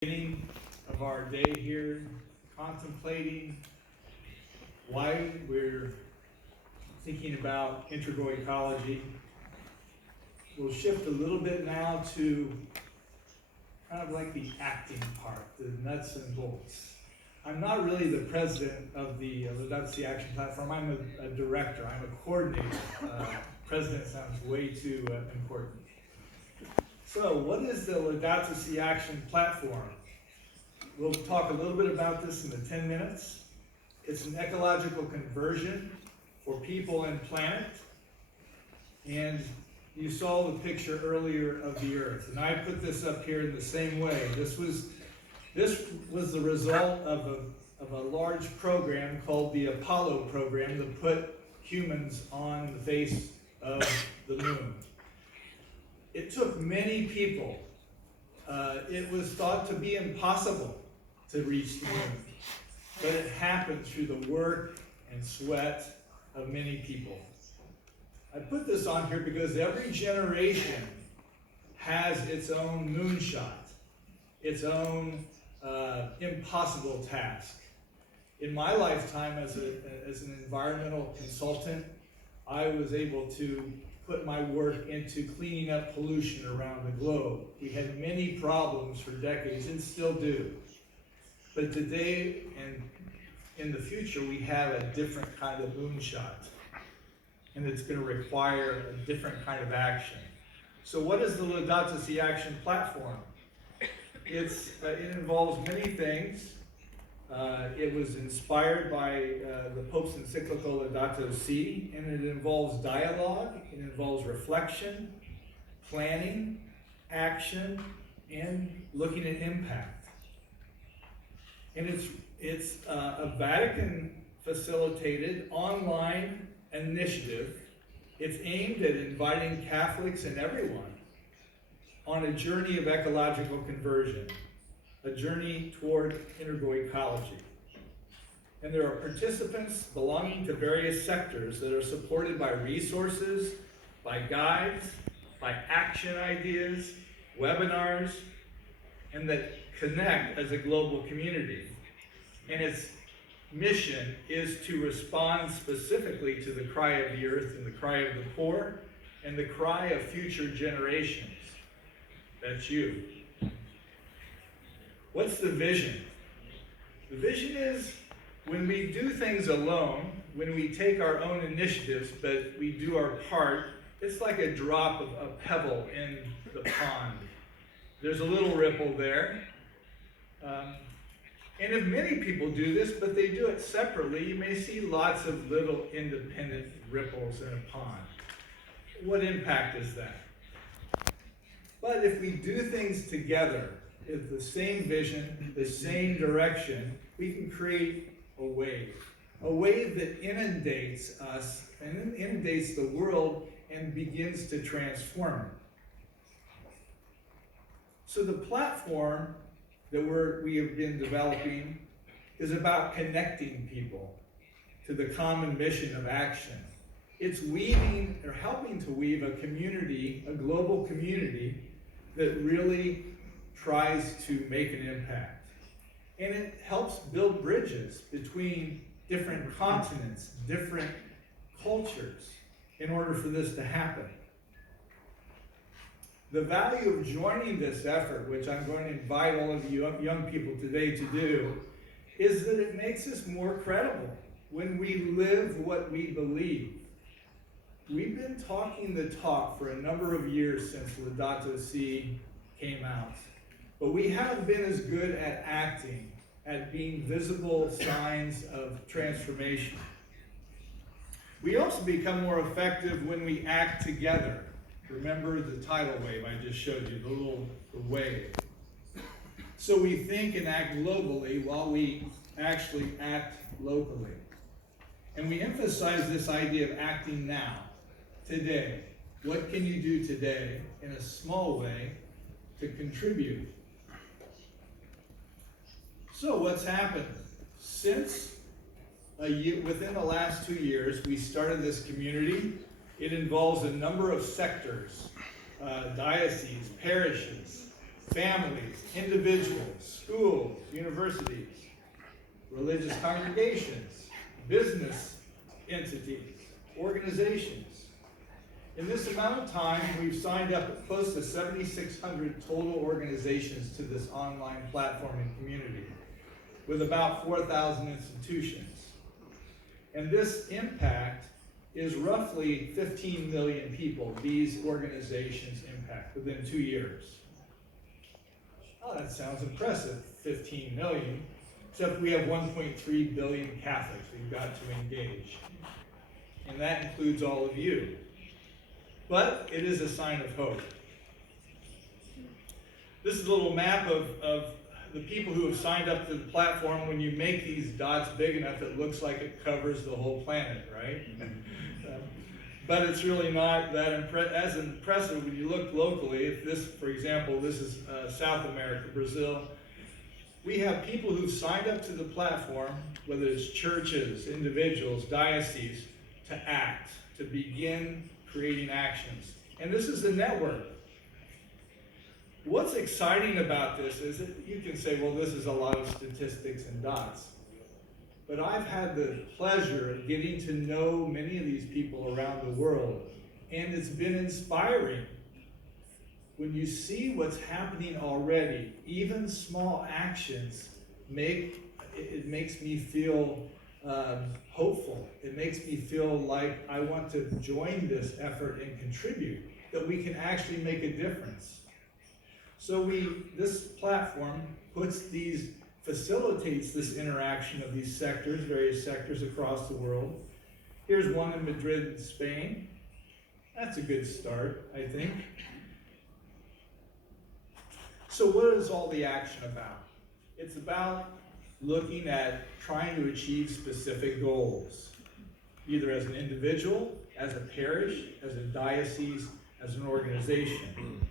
Beginning of our day here, contemplating why we're thinking about integral ecology. We'll shift a little bit now to kind of like the acting part, the nuts and bolts. I'm not really the president of the Laudato Si Action Platform. I'm a director. I'm a coordinator. President sounds way too important. So what is the Laudato Si Action Platform? We'll talk a little bit about this in the 10 minutes. It's an ecological conversion for people and planet. And you saw the picture earlier of the Earth. And I put this up here in the same way. This was the result of a large program called the Apollo program that put humans on the face of the moon. It took many people. It was thought to be impossible to reach the moon, but it happened through the work and sweat of many people. I put this on here because every generation has its own moonshot, its own impossible task. In my lifetime as an environmental consultant, I was able to put my work into cleaning up pollution around the globe. We had many problems for decades and still do. But today and in the future, we have a different kind of moonshot. And it's going to require a different kind of action. So what is the Laudato Si Action Platform? It involves many things. It was inspired by the Pope's encyclical Laudato Si, and it involves dialogue, it involves reflection, planning, action, and looking at impact. And it's a Vatican-facilitated online initiative. It's aimed at inviting Catholics and everyone on a journey of ecological conversion, a journey toward integral ecology. And there are participants belonging to various sectors that are supported by resources, by guides, by action ideas, webinars, and that connect as a global community. And its mission is to respond specifically to the cry of the earth and the cry of the poor and the cry of future generations. That's you. What's the vision? The vision is when we do things alone, when we take our own initiatives, but we do our part, it's like a drop of a pebble in the pond. There's a little ripple there. And if many people do this, but they do it separately, you may see lots of little independent ripples in a pond. What impact is that? But if we do things together, with the same vision, the same direction, we can create a wave that inundates us and inundates the world and begins to transform it. So the platform that we have been developing is about connecting people to the common mission of action. It's weaving or helping to weave a community, a global community that really tries to make an impact. And it helps build bridges between different continents, different cultures, in order for this to happen. The value of joining this effort, which I'm going to invite all of you young people today to do, is that it makes us more credible when we live what we believe. We've been talking the talk for a number of years since Laudato Si came out, but we haven't been as good at acting, at being visible signs of transformation. We also become more effective when we act together. Remember the tidal wave I just showed you, the wave. So we think and act globally while we actually act locally. And we emphasize this idea of acting now, today. What can you do today in a small way to contribute? So what's happened? Since within the last 2 years, we started this community. It involves a number of sectors, dioceses, parishes, families, individuals, schools, universities, religious congregations, business entities, organizations. In this amount of time, we've signed up close to 7,600 total organizations to this online platform and community, with about 4,000 institutions. And this impact is roughly 15 million people these organizations impact within 2 years. Oh, that sounds impressive, 15 million, except we have 1.3 billion Catholics we've got to engage. And that includes all of you. But it is a sign of hope. This is a little map of the people who have signed up to the platform. When you make these dots big enough, it looks like it covers the whole planet, right? But it's really not that as impressive when you look locally. If this, for example, this is South America, Brazil. We have people who've signed up to the platform, whether it's churches, individuals, dioceses, to act, to begin creating actions. And this is the network. What's exciting about this is that you can say, well, this is a lot of statistics and dots. But I've had the pleasure of getting to know many of these people around the world, and it's been inspiring. When you see what's happening already, even small actions it makes me feel hopeful. It makes me feel like I want to join this effort and contribute, that we can actually make a difference. So this platform facilitates this interaction of these sectors, various sectors across the world. Here's one in Madrid, Spain. That's a good start, I think. So what is all the action about? It's about looking at trying to achieve specific goals, either as an individual, as a parish, as a diocese, as an organization.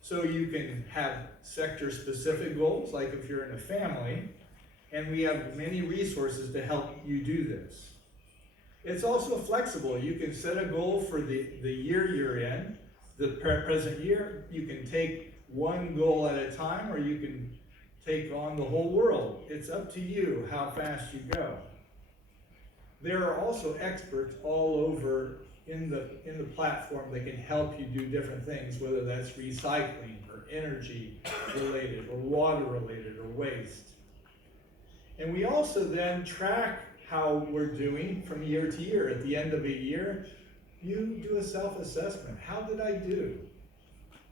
So you can have sector-specific goals, like if you're in a family, and we have many resources to help you do this. It's also flexible. You can set a goal for the year you're in, the present year. You can take one goal at a time, or you can take on the whole world. It's up to you how fast you go. There are also experts all over in the platform that can help you do different things, whether that's recycling or energy related or water related or waste. And we also then track how we're doing from year to year. At the end of a year, you do a self-assessment. How did I do?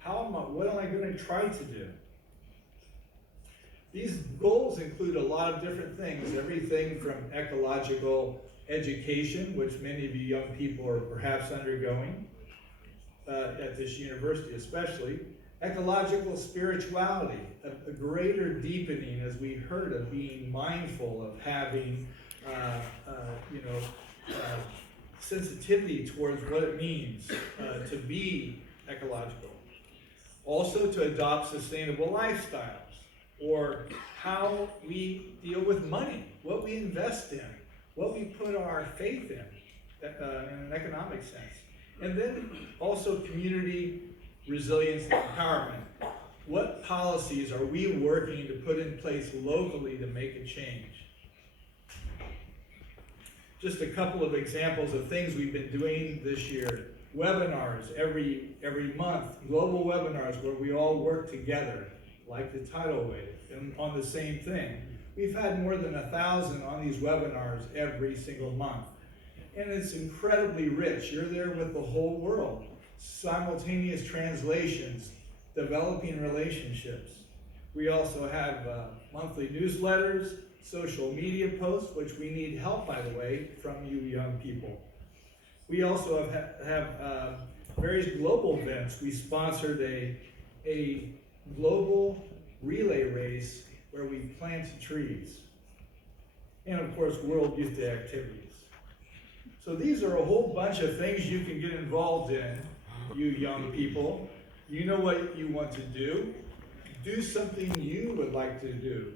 What am I going to try to do? These goals include a lot of different things, everything from ecological education, which many of you young people are perhaps undergoing at this university especially, ecological spirituality, a greater deepening, as we heard, of being mindful, of having sensitivity towards what it means to be ecological. Also to adopt sustainable lifestyles, or how we deal with money, what we invest in, what we put our faith in an economic sense. And then also community resilience and empowerment. What policies are we working to put in place locally to make a change? Just a couple of examples of things we've been doing this year. Webinars every month, global webinars where we all work together, like the tidal wave, and on the same thing. We've had more than 1,000 on these webinars every single month. And it's incredibly rich. You're there with the whole world. Simultaneous translations, developing relationships. We also have monthly newsletters, social media posts, which we need help, by the way, from you young people. We also have various global events. We sponsored a global relay race where we planted trees. And of course, World Youth Day activities. So these are a whole bunch of things you can get involved in, you young people. You know what you want to do. Do something you would like to do.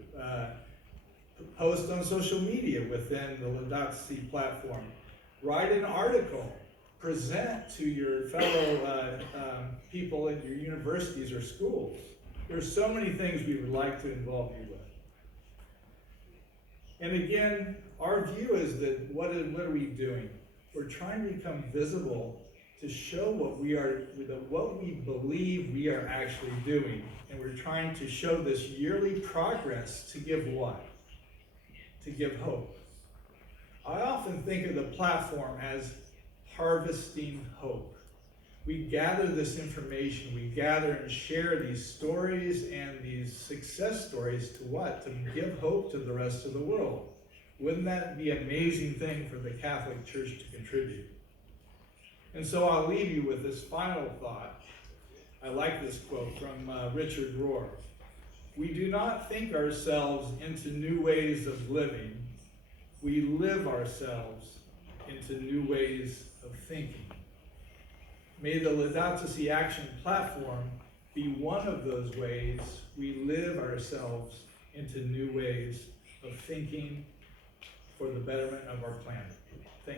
Post on social media within the Laudato Si platform. Write an article. Present to your fellow people at your universities or schools. There's so many things we would like to involve you with. And again, our view is that what are we doing? We're trying to become visible to show what we believe we are actually doing. And we're trying to show this yearly progress to give what? To give hope. I often think of the platform as harvesting hope. We gather this information, we gather and share these stories and these success stories to what? To give hope to the rest of the world. Wouldn't that be an amazing thing for the Catholic Church to contribute? And so I'll leave you with this final thought. I like this quote from Richard Rohr. We do not think ourselves into new ways of living. We live ourselves into new ways of thinking. May the Laudato Si Action Platform be one of those ways we live ourselves into new ways of thinking for the betterment of our planet. Thank you.